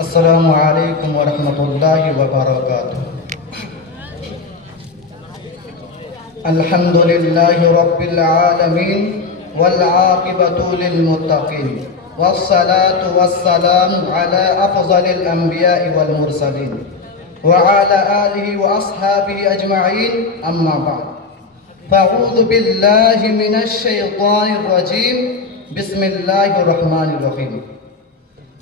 السلام علیکم ورحمۃ اللہ وبرکاتہ۔ الحمد للہ رب العالمین والعاقبۃ للمتقین والصلاة والسلام علی افضل الانبیاء والمرسلین وعلى آلہ واصحابہ اجمعین، اما بعد فاعوذ باللہ من الشیطان الرجیم، بسم اللہ الرحمن الرحیم۔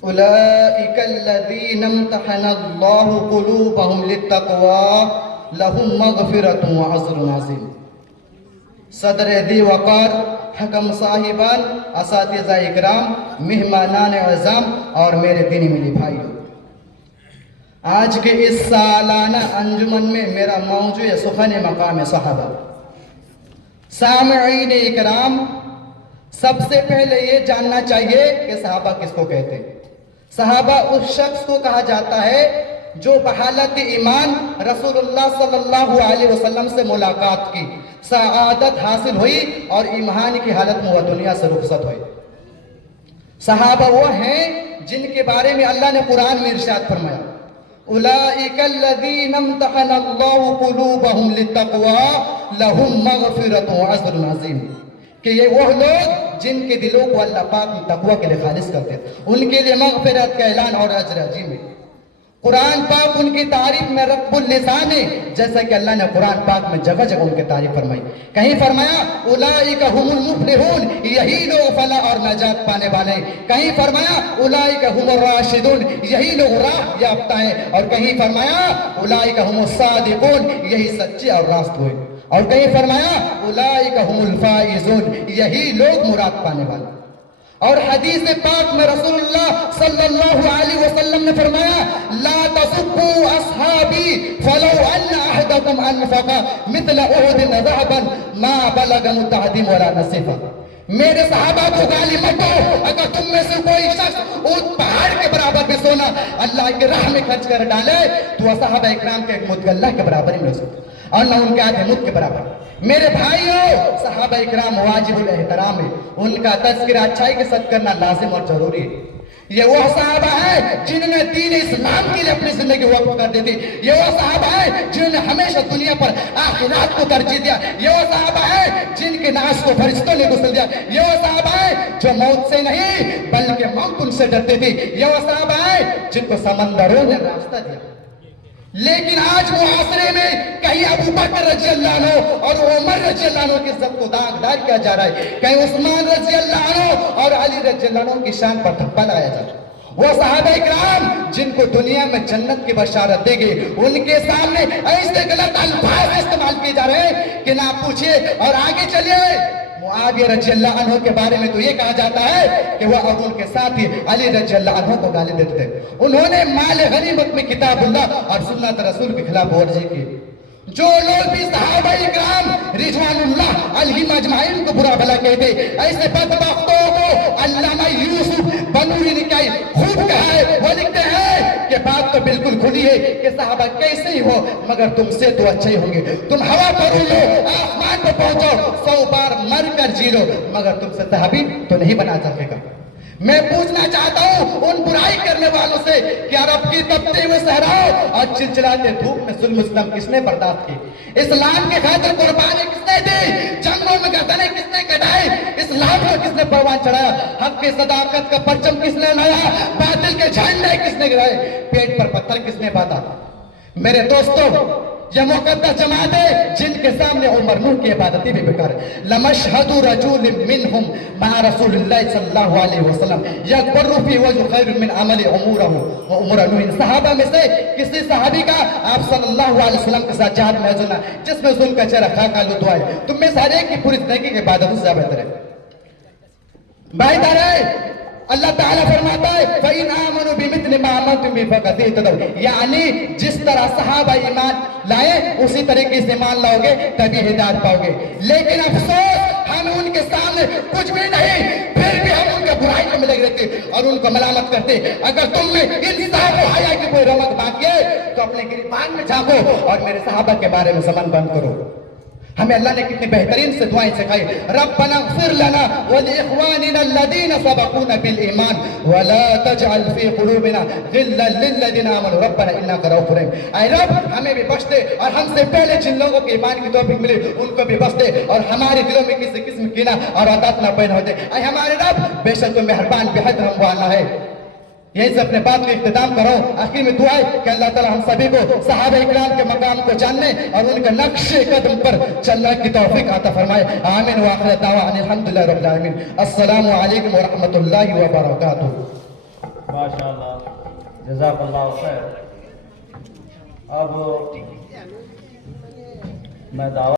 أولئك الذين امتحن الله قلوبهم للتقوى لهم مغفرة وأجر عظيم۔ صدر دی وقار، حکم صاحبان، اساتذہ اکرام، مہمانان اعظام اور میرے دینی ملی بھائیوں، آج کے اس سالانہ انجمن میں میرا موضوع سخن مقام صحابہ۔ سامعین اکرام، سب سے پہلے یہ جاننا چاہیے کہ صحابہ کس کو کہتے ہیں۔ صحابہ اس شخص کو کہا جاتا ہے جو بحالت ایمان رسول اللہ صلی اللہ علیہ وسلم سے ملاقات کی، سعادت حاصل ہوئی اور ایمان کی حالت میں وہ دنیا سے رخصت ہوئی۔ صحابہ وہ ہیں جن کے بارے میں اللہ نے قرآن میں ارشاد فرمایا، اولئک الذین امتحن اللہ قلوبہم للتقوی لہم مغفرۃ واجر عظیم، کہ یہ وہ لوگ جن کے دلوں کو اللہ پاک تقوی کے لیے خالص کرتے ہیں، ان کے لیے مغفرت کا اعلان اور اجر عظیم ہے۔ قرآن پاک ان کی تعریف میں رب اللسان ہے، جیسا کہ اللہ نے قرآن پاک میں جگہ جگہ ان کی تعریف فرمائی۔ کہیں فرمایا اولئک هم المفلحون، یہی لوگ فلاح اور نجات پانے والے ہیں۔ کہیں فرمایا اولئک هم الراشدون، یہی لوگ راہ یافتہ ہیں۔ اور کہیں فرمایا اولئک هم الصادقون، یہی سچے اور راست ہوئے۔ اور کہیں فرمایا اولئک هم الفائزون، یہی لوگ مراد پانے والے۔ اور حدیث پاک میں رسول اللہ صلی اللہ علیہ وسلم نے فرمایا، لا تسبوا اصحابی فلو ان احدکم انفق مثل احد ذهبا ما بلغ مدهم ولا نصفا۔ میرے صحابہ کو گالی مت دو، اگر تم میں سے کوئی شخص اونٹ پہاڑ کے برابر بھی سونا اللہ کی راہ میں خرچ کر ڈالے تو وہ صحابہ اکرام کے ایک مد اللہ کے برابر ہی مل سکتا اور نہ ان کے آدھے مد کے برابر۔ میرے بھائیوں، صحابہ اکرام واجب الاحترام ہے، ان کا تذکرہ اچھائی کے ساتھ کرنا لازم اور ضروری ہے۔ یہ وہ صحابہ ہیں جنہوں نے دین اسلام کے لیے اپنی زندگی وقف کر دی تھی۔ یہ وہ صحابہ ہیں جنہوں نے ہمیشہ دنیا پر آخرات کو ترجیح دیا۔ یہ وہ صحابہ ہیں جن کے ناس کو فرشتوں نے غسل دیا۔ یہ وہ صحابہ ہیں جو موت سے نہیں بلکہ موت ان سے ڈرتے تھے۔ یہ وہ صحابہ ہیں جن کو سمندروں نے راستہ دیا۔ لیکن آج معاشرے میں کہیں ابو بکر رضی اللہ عنہ اور عمر رضی اللہ عنہ کی عزت کو داغدار کیا جا رہا ہے، کہیں عثمان رضی اللہ عنہ اور علی رضی اللہ عنہ کی شان پر دھبا لگایا جا رہا ہے۔ وہ صحابہ اکرام جن کو دنیا میں جنت کی بشارت دے گئی، ان کے سامنے ایسے غلط الفاظ استعمال کیے جا رہے ہیں کہ نہ پوچھئے۔ اور آگے چلیے، معاویہ رضی اللہ عنہ کے بارے میں تو یہ کہا جاتا ہے کہ وہ اور ان کے ساتھی علی رضی اللہ عنہ کو گالی دیتے تھے۔ انہوں نے مال غنیمت میں کتاب اللہ اور سنت رسول کے خلاف ورزی کی۔ جو لوگ بھی صحابہ اکرام رضوان اللہ علیہم اجمعین کو برا بھلا کہتے، ایسے بدبختوں کو علامہ یوسف بنوری نے کیا خوب کہا ہے۔ وہ لکھتے ہیں کہ بات تو بالکل کھلی ہے کہ صحابہ کیسے ہی ہو مگر تم سے تو اچھے ہی ہوں گے۔ تم ہوا پر اڑو، آسمان پر پہنچو، 100 بار مر کر جی لو مگر تم سے صحابی تو نہیں بنا سکے گا۔ میں پوچھنا چاہتا ہوں ان برائی کرنے والوں سے کہ عرب کی تپتے ہوئے صحراؤں اور چلچلاتے دھوپ میں ظلم و ستم کس نے برداشت کی؟ اسلام کے خاطر قربانی کس نے دی؟ جنگوں میں گردنیں کس نے کٹائی؟ اسلام کو کس نے پروان چڑھایا؟ حق کی صداقت کا پرچم کس نے لایا؟ باطل کے جھنڈے کس نے گرائے؟ پیٹ پر پتھر کس نے باندھا؟ میرے دوستوں، یہ مقدس جماعت ہے جن کے سامنے عمر نور کی عبادتیں بھی بیکار ہے۔ لمشہد رجل منہم مع رسول اللہ صلی اللہ علیہ وسلم یکبر فی وجہ خیر من عمل امورہ و امور نوح۔ صحابہ میں سے کسی صحابی کا آپ صلی اللہ علیہ وسلم کے ساتھ جہاد محض ہونا جس میں ظلم کا چہرہ خاک آلود ہوا ہے، تم میں سے ہر ایک کی پوری زندگی کی عبادتوں سے بہتر ہے۔ بھائی تارے، اللہ تعالیٰ فرماتا ہے فَإِنْ آمَنُوا بِمِثْلِ مَا آمَنْتُمْ بِهِ فَقَدْ اهْتَدَوْا، یعنی جس طرح صحابہ ایمان لائے اسی طریقے سے ایمان لاؤ گے تبھی ہدایت پاؤ گے۔ لیکن افسوس ہم ان کے سامنے کچھ بھی نہیں، پھر بھی ہم ان کے برائی کو ملے رہتے اور ان کو ملامت کرتے۔ اگر تم میں انصاف و حیا کی کوئی رمق باقی ہے تو اپنے گریبان میں جھانکو اور میرے صحابہ کے بارے میں زبان بند کرو۔ ہمیں اللہ نے کتنی بہترین سے دعائیں سکھائی. ربنا اغفر لنا ولاخواننا الذين سبقونا بالایمان ولا تجعل في قلوبنا غلا للذين امنوا ربنا انك رؤوف رحيم. اے رب ہمیں بھی بخش دے اور ہم سے پہلے جن لوگوں کے ایمان کی توفیق ملی ان کو بھی بخش دے اور ہمارے دلوں میں کسی قسم کی کینہ اور عداوت نہ پیدا ہوتے. اے ہمارے رب بے شک تم مہربان بے حد رحم والا ہے. یہیں سے اپنے بات کا اختتام کرو. آخر میں دعا ہے کہ اللہ تعالی ہم سبھی کو صحابہ اکرام کے مقام کو جاننے اور ان کا نقش قدم پر چلنے کی توفیق عطا فرمائے. آمین وآخر دعوانا الحمدللہ رب العالمین. السلام علیکم ورحمۃ اللہ وبرکاتہ. ماشاءاللہ جزاک اللہ خیر. اب میں دعوت